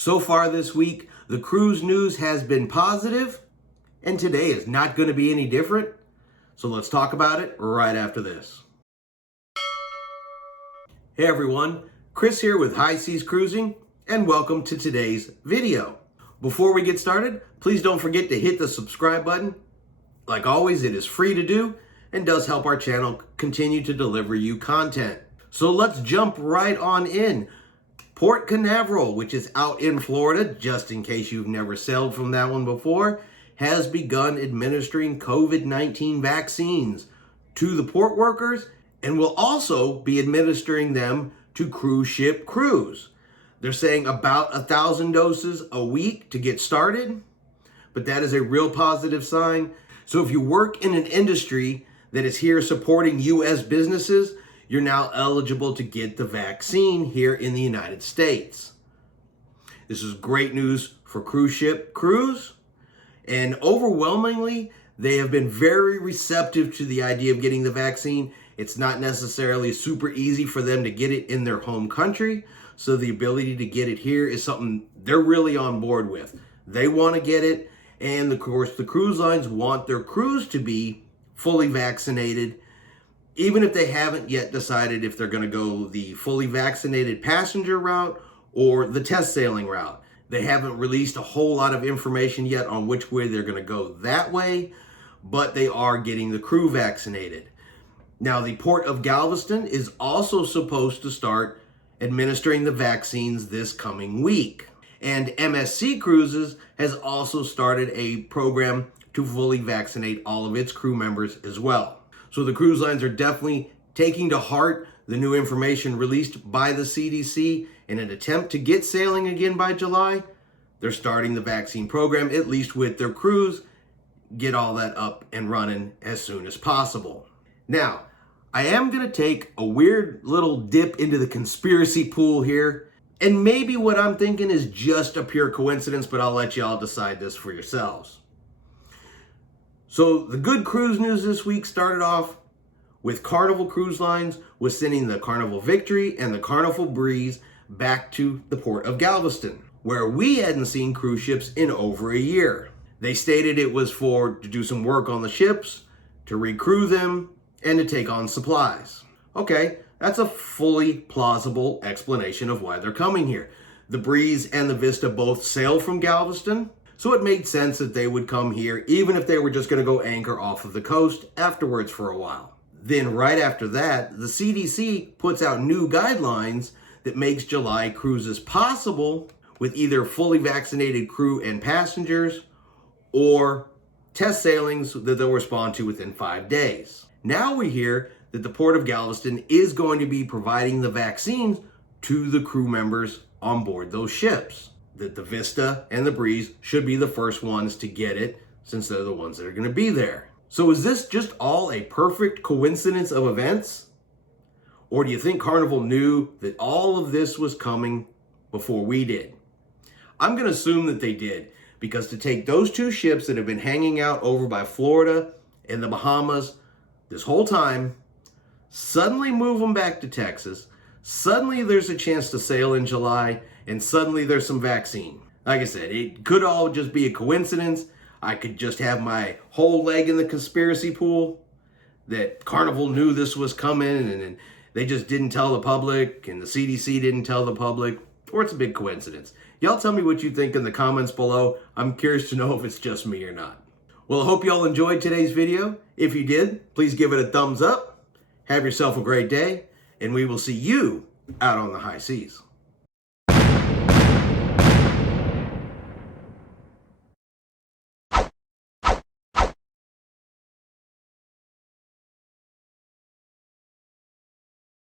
So far this week, the cruise news has been positive, and today is not going to be any different. So let's talk about it right after this. Hey everyone, Chris here with High Seas Cruising, and welcome to today's video. Before we get started, please don't forget to hit the subscribe button. Like always, it is free to do and does help our channel continue to deliver you content. So let's jump right on in. Port Canaveral, which is out in Florida, just in case you've never sailed from that one before, has begun administering COVID-19 vaccines to the port workers and will also be administering them to cruise ship crews. They're saying about 1,000 doses a week to get started, but that is a real positive sign. So if you work in an industry that is here supporting U.S. businesses, you're now eligible to get the vaccine here in the United States. This is great news for cruise ship crews, and overwhelmingly, they have been very receptive to the idea of getting the vaccine. It's not necessarily super easy for them to get it in their home country, so the ability to get it here is something they're really on board with. They want to get it, and of course, the cruise lines want their crews to be fully vaccinated, even if they haven't yet decided if they're going to go the fully vaccinated passenger route or the test sailing route. They haven't released a whole lot of information yet on which way they're going to go that way, but they are getting the crew vaccinated. Now, the Port of Galveston is also supposed to start administering the vaccines this coming week. And MSC Cruises has also started a program to fully vaccinate all of its crew members as well. So the cruise lines are definitely taking to heart the new information released by the CDC in an attempt to get sailing again by July. They're starting the vaccine program, at least with their crews, get all that up and running as soon as possible. Now, I am going to take a weird little dip into the conspiracy pool here, and maybe what I'm thinking is just a pure coincidence, but I'll let y'all decide this for yourselves. So the good cruise news this week started off with Carnival Cruise Lines was sending the Carnival Victory and the Carnival Breeze back to the Port of Galveston, where we hadn't seen cruise ships in over a year. They stated it was to do some work on the ships, to recrew them, and to take on supplies. Okay, that's a fully plausible explanation of why they're coming here. The Breeze and the Vista both sail from Galveston, so it made sense that they would come here, even if they were just going to go anchor off of the coast afterwards for a while. Then right after that, the CDC puts out new guidelines that makes July cruises possible with either fully vaccinated crew and passengers or test sailings that they'll respond to within 5 days. Now we hear that the Port of Galveston is going to be providing the vaccines to the crew members on board those ships. That the Vista and the Breeze should be the first ones to get it since they're the ones that are going to be there. So is this just all a perfect coincidence of events? Or do you think Carnival knew that all of this was coming before we did? I'm going to assume that they did, because to take those two ships that have been hanging out over by Florida and the Bahamas this whole time, suddenly move them back to Texas, suddenly there's a chance to sail in July, and suddenly there's some vaccine. Like I said, it could all just be a coincidence. I could just have my whole leg in the conspiracy pool, that Carnival knew this was coming and they just didn't tell the public and the CDC didn't tell the public, or it's a big coincidence. Y'all tell me what you think in the comments below. I'm curious to know if it's just me or not. Well, I hope y'all enjoyed today's video. If you did, please give it a thumbs up. Have yourself a great day, and we will see you out on the high seas.